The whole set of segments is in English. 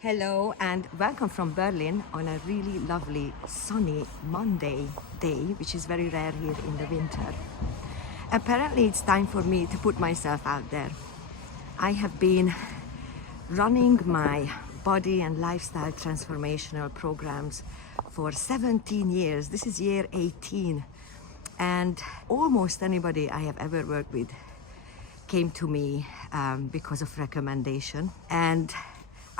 Hello and welcome from Berlin on a really lovely sunny Monday day, which is very rare here in the winter. Apparently it's time for me to put myself out there. I have been running my body and lifestyle transformational programs for 17 years. This is year 18, and almost anybody I have ever worked with came to me because of recommendation, and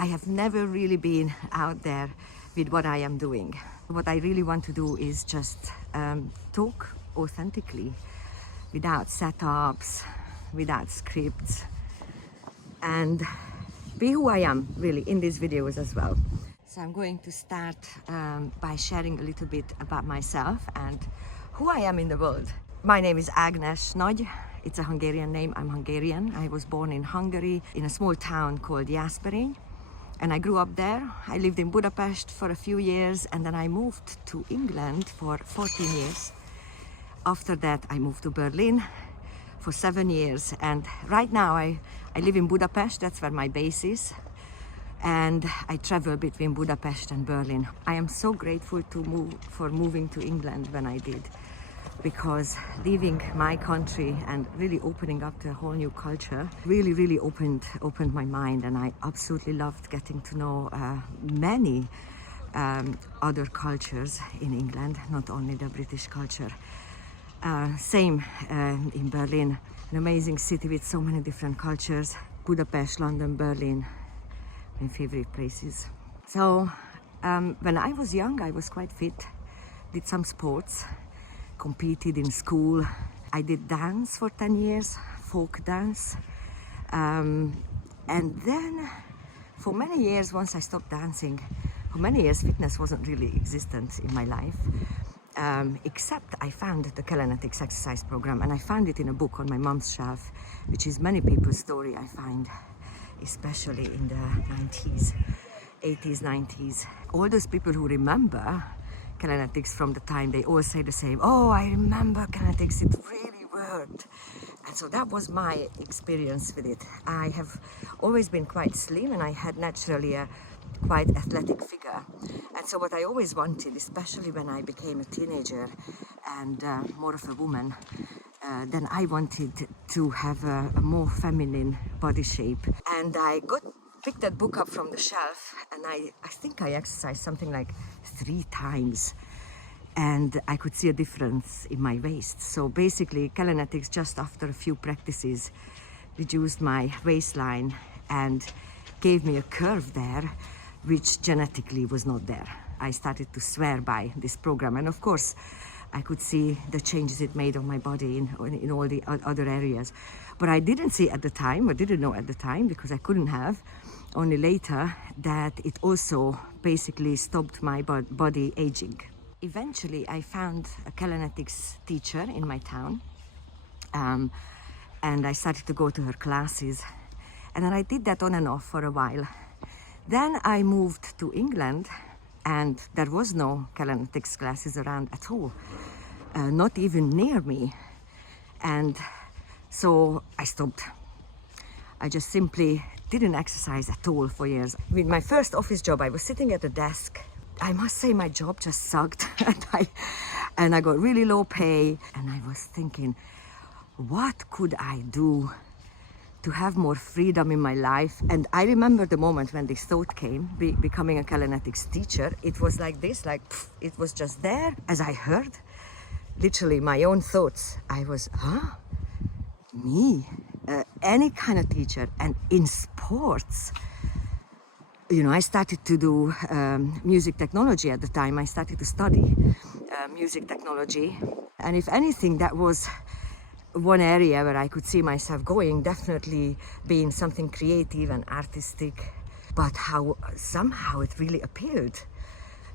I have never really been out there with what I am doing. What I really want to do is just talk authentically, without setups, without scripts, and be who I am really in these videos as well. So I'm going to start by sharing a little bit about myself and who I am in the world. My name is Ágnes Nagy. It's a Hungarian name. I'm Hungarian. I was born in Hungary in a small town called Jászberény. And I grew up there. I lived in Budapest for a few years, and then I moved to England for 14 years. After that, I moved to Berlin for 7 years. And right now I live in Budapest. That's where my base is. And I travel between Budapest and Berlin. I am so grateful for moving to England when I did, because leaving my country and really opening up to a whole new culture really opened my mind, and I absolutely loved getting to know many other cultures in England, not only the British culture. Same in Berlin, an amazing city with so many different cultures. Budapest, London, Berlin, my favorite places. So when I was young, I was quite fit, did some sports, competed in school. I did dance for 10 years, folk dance. And then for many years, once I stopped dancing, for many years fitness wasn't really existent in my life. Except I found the Kalanetics exercise program, and I found it in a book on my mom's shelf, which is many people's story, I find, especially in the 90s, 80s, 90s. All those people who remember Kalanetics from the time, they all say the same. Oh, I remember Kalanetics, it really worked. And so that was my experience with it. I have always been quite slim, and I had naturally a quite athletic figure. And so what I always wanted, especially when I became a teenager and more of a woman, then I wanted to have a more feminine body shape. And I picked that book up from the shelf, and I think I exercised something like 3 times, and I could see a difference in my waist. So basically Kalanetics, just after a few practices, reduced my waistline and gave me a curve there which genetically was not there. I started to swear by this program, and of course I could see the changes it made on my body in all the other areas. But I didn't see at the time, or didn't know at the time, because I couldn't have, only later, that it also basically stopped my body aging. Eventually I found a Kalanetics teacher in my town, and I started to go to her classes, and then I did that on and off for a while. Then I moved to England, and there was no Kalanetics classes around at all, not even near me. And so I stopped. I just simply didn't exercise at all for years. With my first office job, I was sitting at a desk. I must say my job just sucked, and I got really low pay. And I was thinking, what could I do to have more freedom in my life? And I remember the moment when this thought came, becoming a Kalanetics teacher. It was like this, like it was just there. As I heard literally my own thoughts, I was, me? Any kind of teacher. And in sports, you know, I started to do music technology at the time. I started to study music technology, and if anything, that was one area where I could see myself going, definitely being something creative and artistic. But how somehow it really appealed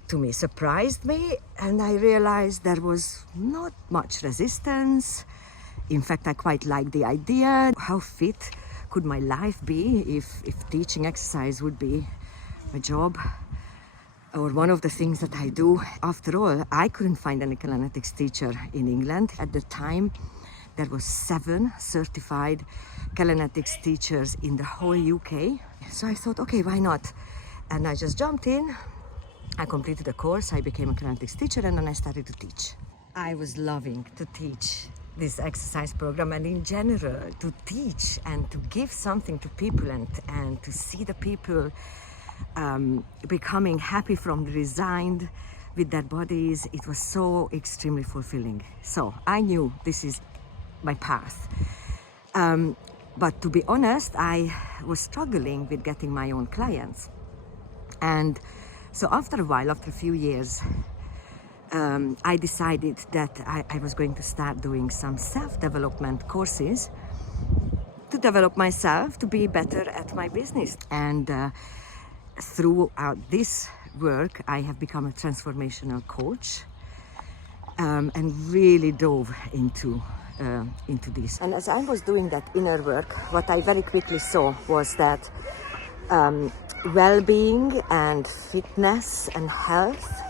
to me, surprised me, and I realized there was not much resistance. In fact, I quite liked the idea. How fit could my life be if teaching exercise would be a job, or one of the things that I do? After all, I couldn't find any Kalanetics teacher in England. At the time, there was 7 certified Kalanetics teachers in the whole UK. So I thought, okay, why not? And I just jumped in. I completed the course, I became a kinetics teacher, and then I started to teach. I was loving to teach this exercise program, and in general to teach and to give something to people, and to see the people becoming happy from the resigned with their bodies. It was so extremely fulfilling. So I knew this is my path. But to be honest, I was struggling with getting my own clients. And so after a while, after a few years, I decided that I was going to start doing some self-development courses to develop myself, to be better at my business. And throughout this work, I have become a transformational coach, and really dove into this. And as I was doing that inner work, what I very quickly saw was that well-being and fitness and health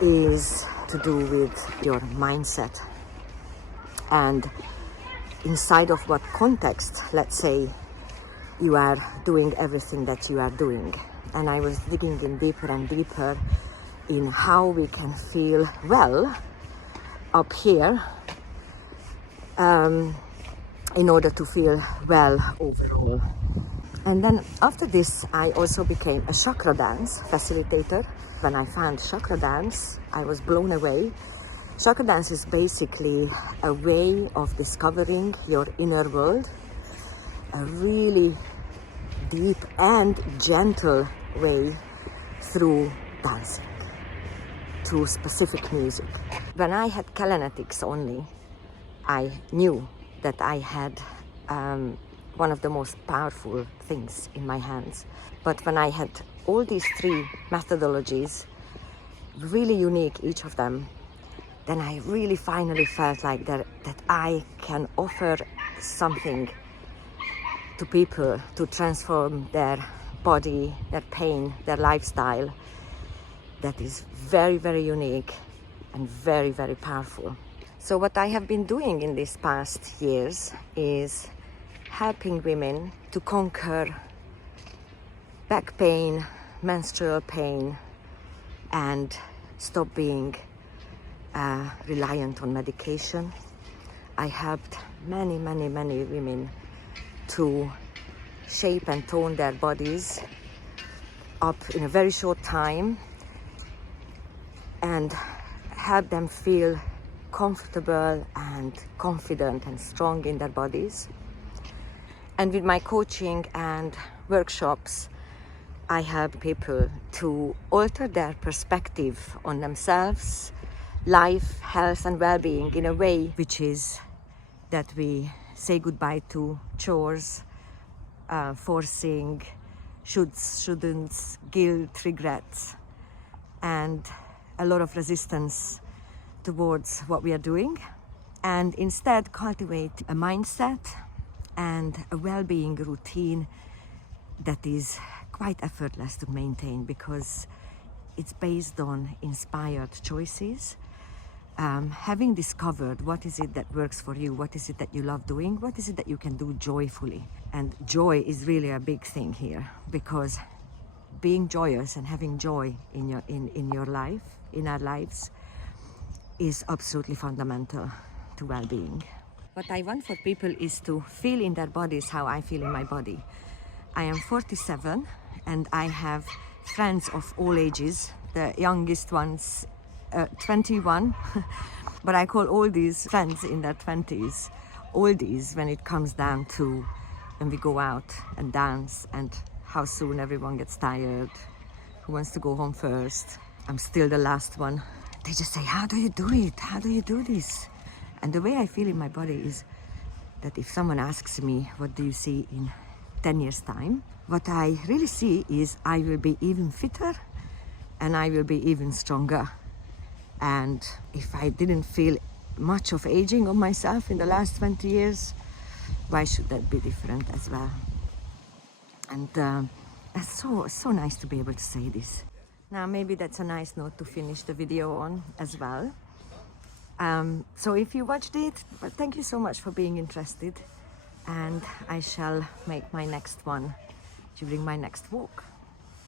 is to do with your mindset, and inside of what context, let's say, you are doing everything that you are doing. And I was digging in deeper and deeper in how we can feel well up here in order to feel well overall. And then after this, I also became a chakra dance facilitator. When I found chakra dance, I was blown away. Chakra dance is basically a way of discovering your inner world, a really deep and gentle way through dancing, through specific music. When I had Kalanetics only, I knew that I had one of the most powerful things in my hands. But when I had all these three methodologies, really unique, each of them, then I really finally felt like that I can offer something to people to transform their body, their pain, their lifestyle, that is very, very unique and very, very powerful. So what I have been doing in these past years is helping women to conquer back pain, menstrual pain, and stop being reliant on medication. I helped many, many, many women to shape and tone their bodies up in a very short time and help them feel comfortable and confident and strong in their bodies. And with my coaching and workshops, I help people to alter their perspective on themselves, life, health, and well-being in a way which is that we say goodbye to chores, forcing, shoulds, shouldn'ts, guilt, regrets, and a lot of resistance towards what we are doing, and instead cultivate a mindset and a well-being routine that is quite effortless to maintain, because it's based on inspired choices. Having discovered what is it that works for you, what is it that you love doing, what is it that you can do joyfully. And joy is really a big thing here, because being joyous and having joy in your life, in our lives, is absolutely fundamental to well-being. What I want for people is to feel in their bodies how I feel in my body. I am 47 and I have friends of all ages, the youngest ones 21, but I call all these friends in their 20s oldies when it comes down to when we go out and dance and how soon everyone gets tired, who wants to go home first. I'm still the last one. They just say, how do you do it? How do you do this? And the way I feel in my body is that if someone asks me, what do you see in 10 years time? What I really see is I will be even fitter and I will be even stronger. And if I didn't feel much of aging on myself in the last 20 years, why should that be different as well? And it's so nice to be able to say this. Now maybe that's a nice note to finish the video on as well. So if you watched it, well, thank you so much for being interested, and I shall make my next one during my next walk.